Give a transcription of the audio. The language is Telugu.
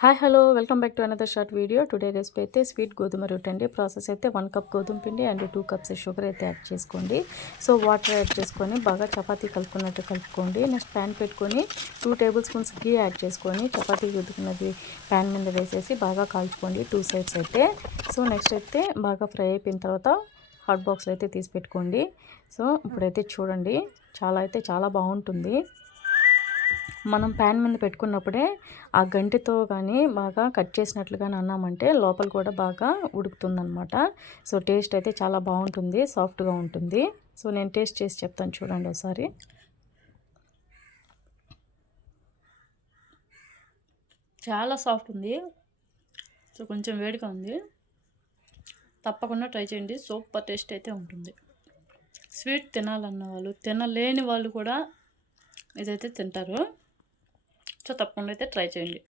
Hi hello welcome back to another short video. Today recipe అయితే స్వీట్ గోధుమ రొట్టె అండి. ప్రాసెస్ అయితే 1 కప్ గోధుమ పిండి అండ్ 2 కప్స్ షుగర్ అయితే యాడ్ చేసుకోండి. సో వాటర్ యాడ్ చేసుకొని బాగా చపాతీ కలుపుకున్నట్టు కలుపుకోండి. నెక్స్ట్ ప్యాన్ పెట్టుకొని 2 టేబుల్ స్పూన్స్ గీ యాడ్ చేసుకొని చపాతీ ఉతుకున్నది ప్యాన్ మీద వేసేసి బాగా కాల్చుకోండి 2 సైడ్స్ అయితే. సో నెక్స్ట్ అయితే బాగా ఫ్రై అయిపోయిన తర్వాత హాట్ బాక్స్లో అయితే తీసి పెట్టుకోండి. సో ఇప్పుడైతే చూడండి చాలా బాగుంటుంది. మనం ప్యాన్ మీద పెట్టుకున్నప్పుడే ఆ గంటెతో కానీ బాగా కట్ చేసినట్లుగానే అన్నామంటే లోపల కూడా బాగా ఉడుకుతుందనమాట. సో టేస్ట్ అయితే చాలా బాగుంటుంది, సాఫ్ట్గా ఉంటుంది. సో నేను టేస్ట్ చేసి చెప్తాను చూడండి ఒకసారి. చాలా సాఫ్ట్ ఉంది. సో కొంచెం వేడిగా ఉంది. తప్పకుండా ట్రై చేయండి. సూపర్ టేస్ట్ అయితే ఉంటుంది. స్వీట్ తినాలన్న వాళ్ళు, తినలేని వాళ్ళు కూడా ఇదైతే తింటారు. సో తప్పకుండా అయితే ట్రై చేయండి.